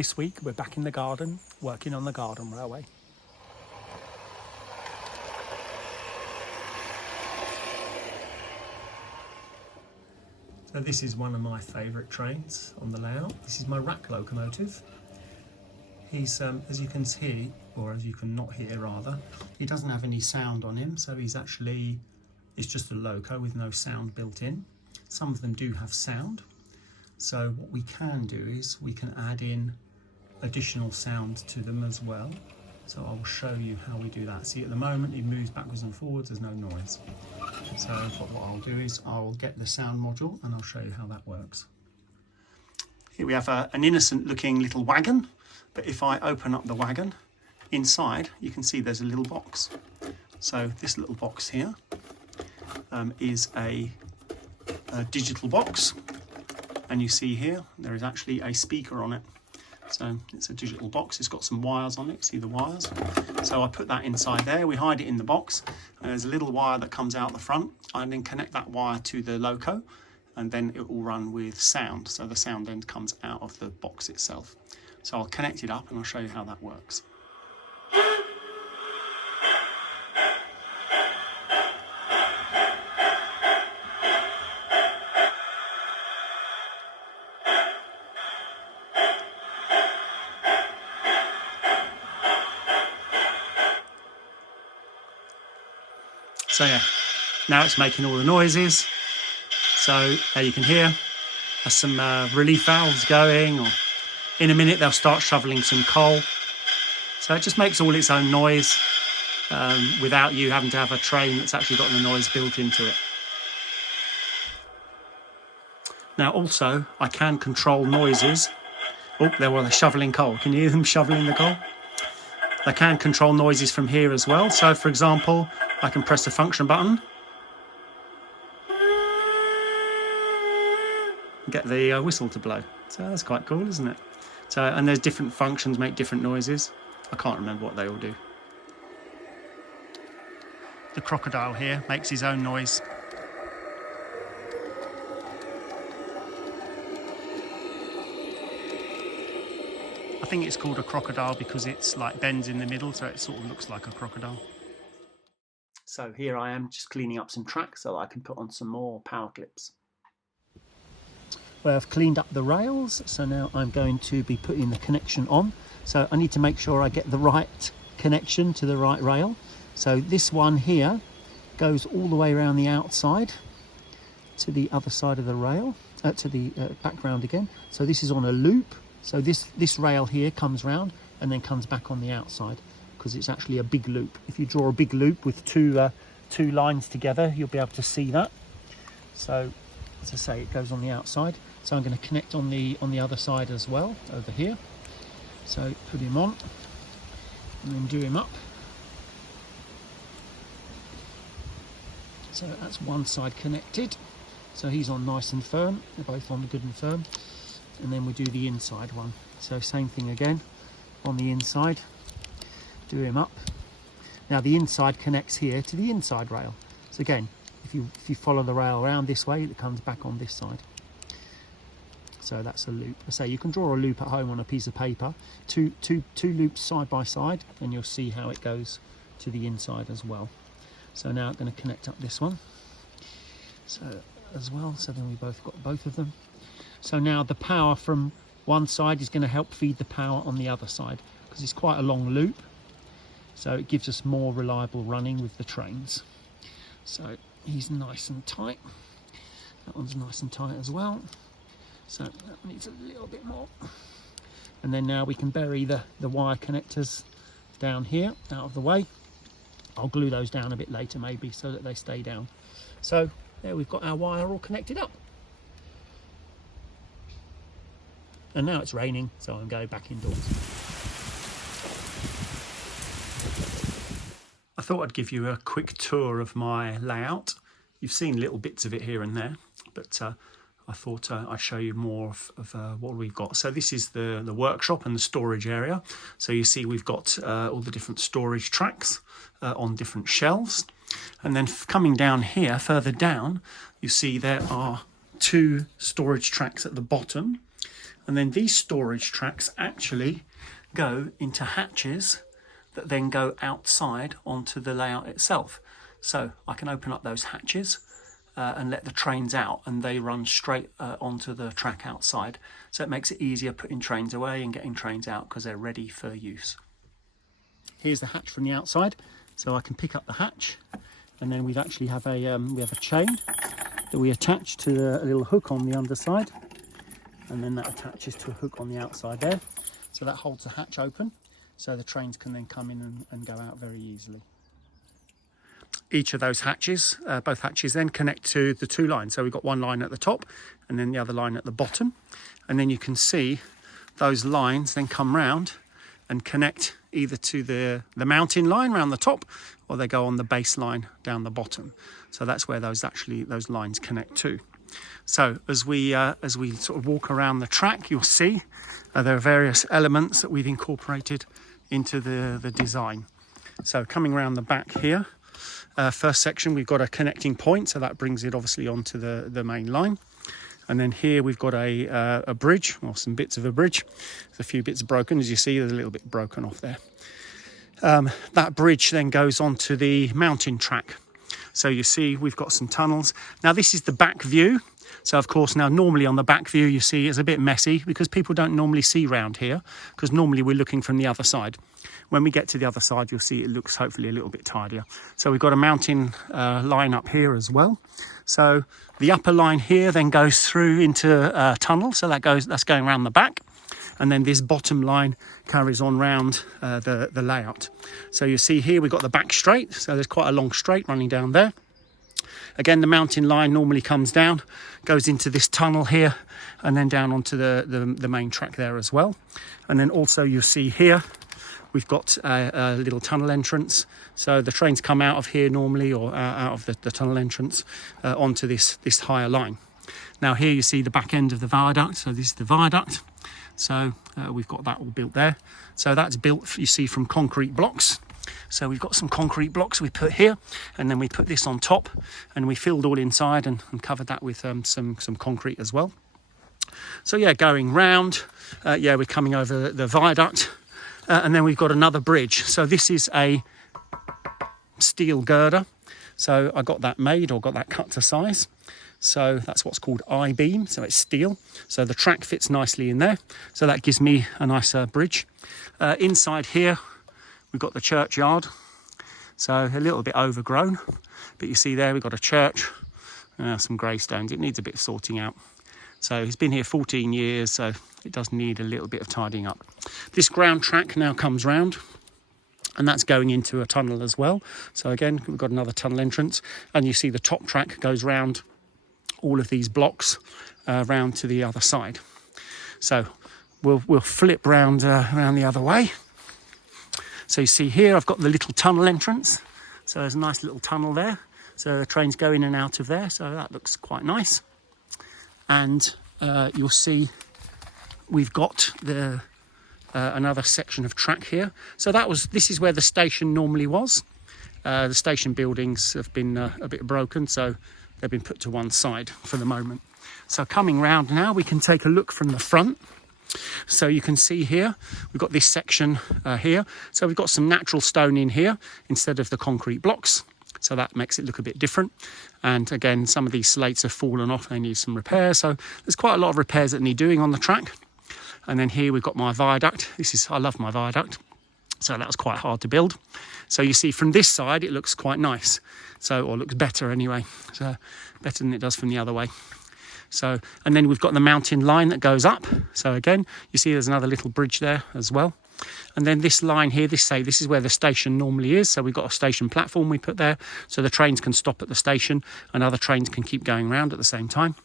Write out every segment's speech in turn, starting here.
This week we're back in the garden, working on the garden railway. So this is one of my favourite trains on the layout. This is my rack locomotive. He's, as you can see, or as you can not hear rather, he doesn't have any sound on him, so it's just a loco with no sound built in. Some of them do have sound. So what we can do is we can add in additional sound to them as well. So I will show you how we do that. See, at the moment it moves backwards and forwards, there's no noise. So what I'll do is I'll get the sound module and I'll show you how that works. Here we have an innocent looking little wagon, but if I open up the wagon, inside you can see there's a little box. So this little box here is a digital box, and you see here there is actually a speaker on it. So it's a digital box, it's got some wires on it, see the wires? So I put that inside there, we hide it in the box, and there's a little wire that comes out the front. I then connect that wire to the loco, and then it will run with sound. So the sound then comes out of the box itself. So I'll connect it up and I'll show you how that works. So yeah, now it's making all the noises. So you can hear there's some relief valves going, or in a minute they'll start shoveling some coal. So it just makes all its own noise without you having to have a train that's actually got the noise built into it. Now also I can control noises. Oh, they're shoveling coal. Can you hear them shoveling the coal? I can control noises from here as well. So for example, I can press the function button, get the whistle to blow. So that's quite cool, isn't it? So, and there's different functions make different noises. I can't remember what they all do. The crocodile here makes his own noise. I think it's called a crocodile because it's like bends in the middle, so it sort of looks like a crocodile. So here I am just cleaning up some tracks so I can put on some more power clips. Well, I've cleaned up the rails, so now I'm going to be putting the connection on. So I need to make sure I get the right connection to the right rail. So this one here goes all the way around the outside to the other side of the rail, to the background again. So this is on a loop. So this rail here comes round and then comes back on the outside, because it's actually a big loop. If you draw a big loop with two lines together, you'll be able to see that. So as I say, it goes on the outside. So I'm going to connect on the other side as well, over here. So put him on and then do him up. So that's one side connected. So he's on nice and firm. They're both on good and firm. And then we do the inside one. So same thing again on the inside. Do him up. Now the inside connects here to the inside rail. So again, if you follow the rail around this way, it comes back on this side. So that's a loop. So you can draw a loop at home on a piece of paper, two loops side by side, and you'll see how it goes to the inside as well. So now I'm going to connect up this one. So as well, so then we both got both of them. So now the power from one side is going to help feed the power on the other side, because it's quite a long loop. So it gives us more reliable running with the trains. So he's nice and tight. That one's nice and tight as well. So that needs a little bit more. And then now we can bury the wire connectors down here, out of the way. I'll glue those down a bit later maybe, so that they stay down. So there we've got our wire all connected up. And now it's raining, so I'm going back indoors. I thought I'd give you a quick tour of my layout. You've seen little bits of it here and there, but I thought I'd show you more of what we've got. So this is the workshop and the storage area. So you see we've got all the different storage tracks on different shelves. And then coming down here, further down, you see there are two storage tracks at the bottom. And then these storage tracks actually go into hatches that then go outside onto the layout itself. So I can open up those hatches and let the trains out, and they run straight onto the track outside. So it makes it easier putting trains away and getting trains out because they're ready for use. Here's the hatch from the outside, so I can pick up the hatch, and then we actually have a chain that we attach to a little hook on the underside, and then that attaches to a hook on the outside there. So that holds the hatch open, so the trains can then come in and go out very easily. Each of those hatches, both hatches then connect to the two lines. So we've got one line at the top and then the other line at the bottom. And then you can see those lines then come round and connect either to the mounting line around the top, or they go on the base line down the bottom. So that's where those lines connect to. So as we sort of walk around the track, you'll see there are various elements that we've incorporated into the design. So coming around the back here, first section, we've got a connecting point, so that brings it obviously onto the main line. And then here we've got a bridge, or some bits of a bridge. There's a few bits broken, as you see, there's a little bit broken off there. That bridge then goes onto the mountain track. So you see we've got some tunnels. Now this is the back view. So of course now normally on the back view you see it's a bit messy because people don't normally see round here, because normally we're looking from the other side. When we get to the other side, you'll see it looks hopefully a little bit tidier. So we've got a mountain line up here as well. So the upper line here then goes through into a tunnel. So that's going around the back. And then this bottom line carries on round the layout. So you see here we've got the back straight. So there's quite a long straight running down there. Again, the mountain line normally comes down, goes into this tunnel here, and then down onto the main track there as well. And then also you'll see here, we've got a little tunnel entrance. So the trains come out of here normally, or out of the tunnel entrance onto this higher line. Now here you see the back end of the viaduct. So this is the viaduct. So we've got that all built there. So that's built, you see, from concrete blocks. So we've got some concrete blocks we put here, and then we put this on top, and we filled all inside and covered that with some concrete as well. So yeah, going round, we're coming over the viaduct, and then we've got another bridge. So this is a steel girder. So I got that made, or got that cut to size. So that's what's called I-beam, so it's steel. So the track fits nicely in there. So that gives me a nicer bridge. Inside here, we've got the churchyard. So a little bit overgrown, but you see there we've got a church, some greystones. It needs a bit of sorting out. So it's been here 14 years, so it does need a little bit of tidying up. This ground track now comes round, and that's going into a tunnel as well. So again, we've got another tunnel entrance, and you see the top track goes round all of these blocks round to the other side. So we'll flip round the other way. So you see here I've got the little tunnel entrance. So there's a nice little tunnel there. So the trains go in and out of there. So that looks quite nice. And you'll see we've got another section of track here. So this is where the station normally was. The station buildings have been a bit broken, so they've been put to one side for the moment. So coming round now, we can take a look from the front. So you can see here, we've got this section here. So we've got some natural stone in here instead of the concrete blocks. So that makes it look a bit different. And again, some of these slates have fallen off, they need some repair. So there's quite a lot of repairs that need doing on the track. And then here we've got my viaduct. I love my viaduct. So that was quite hard to build. So you see from this side, it looks quite nice. Or looks better anyway. So better than it does from the other way. So, and then we've got the mountain line that goes up. So again, you see there's another little bridge there as well. And then this line here, this is where the station normally is. So we've got a station platform we put there. So the trains can stop at the station and other trains can keep going around at the same time.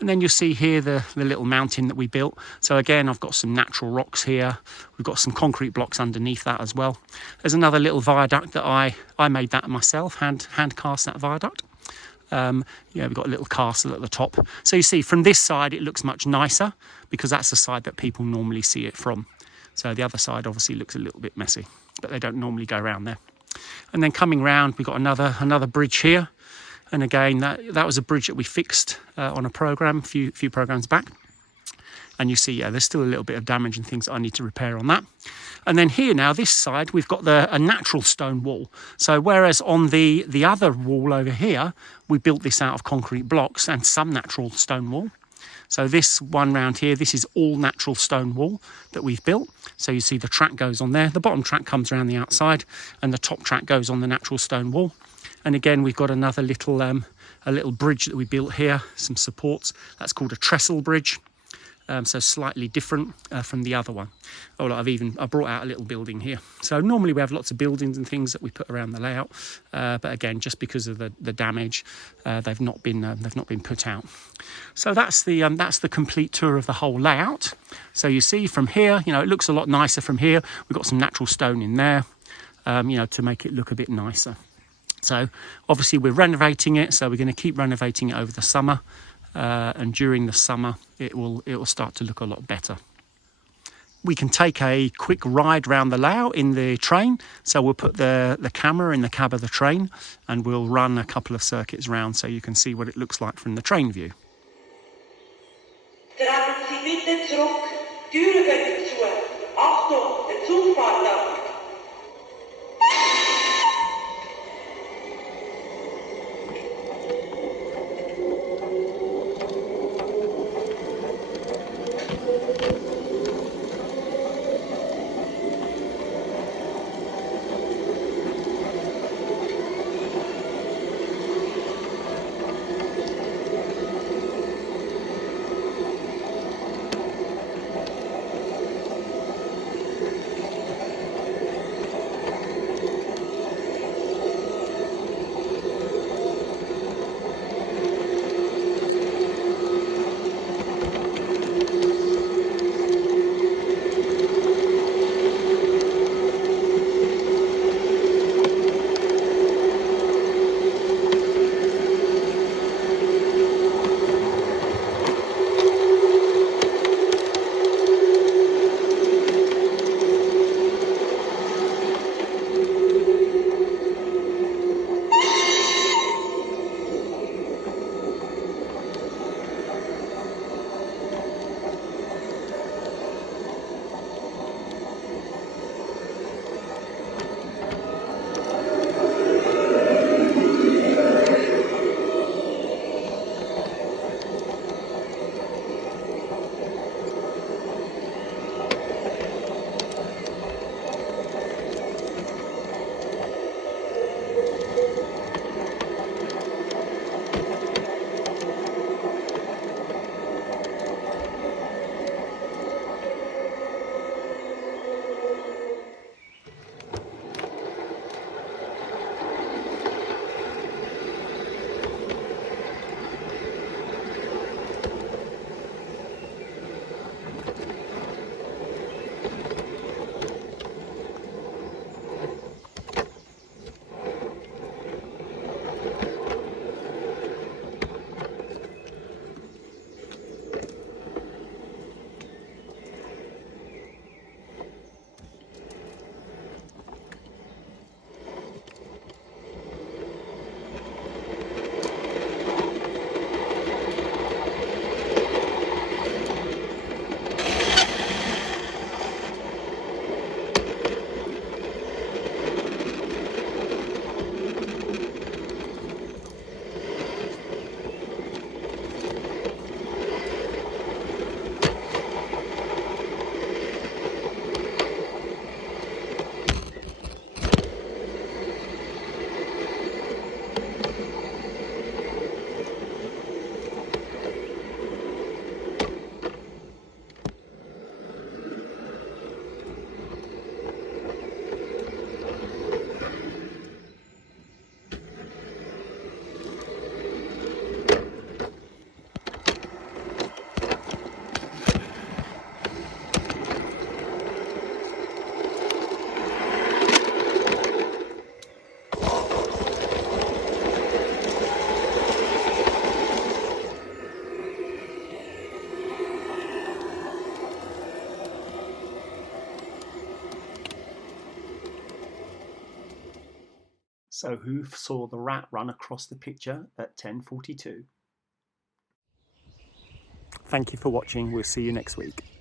And then you'll see here the little mountain that we built. So again, I've got some natural rocks here. We've got some concrete blocks underneath that as well. There's another little viaduct that I made that myself, hand cast that viaduct. We've got a little castle at the top. So you see from this side, it looks much nicer because that's the side that people normally see it from. So the other side obviously looks a little bit messy, but they don't normally go around there. And then coming round, we've got another bridge here. And again, that was a bridge that we fixed on a program, a few programs back. And you see, yeah, there's still a little bit of damage and things that I need to repair on that. And then here now, this side, we've got a natural stone wall. So whereas on the other wall over here, we built this out of concrete blocks and some natural stone wall. So this one round here, this is all natural stone wall that we've built. So you see the track goes on there. The bottom track comes around the outside and the top track goes on the natural stone wall. And again, we've got another little a little bridge that we built here, some supports. That's called a trestle bridge. So slightly different from the other one. Oh, look, I brought out a little building here. So normally we have lots of buildings and things that we put around the layout, but again, just because of the damage, they've not been put out. So that's the complete tour of the whole layout. So you see from here, it looks a lot nicer from here. We've got some natural stone in there, to make it look a bit nicer. So obviously we're renovating it, so we're going to keep renovating it over the summer. And during the summer it will start to look a lot better. We can take a quick ride round the layout in the train, so we'll put the camera in the cab of the train and we'll run a couple of circuits round so you can see what it looks like from the train view. So who saw the rat run across the picture at 10:42? Thank you for watching. We'll see you next week.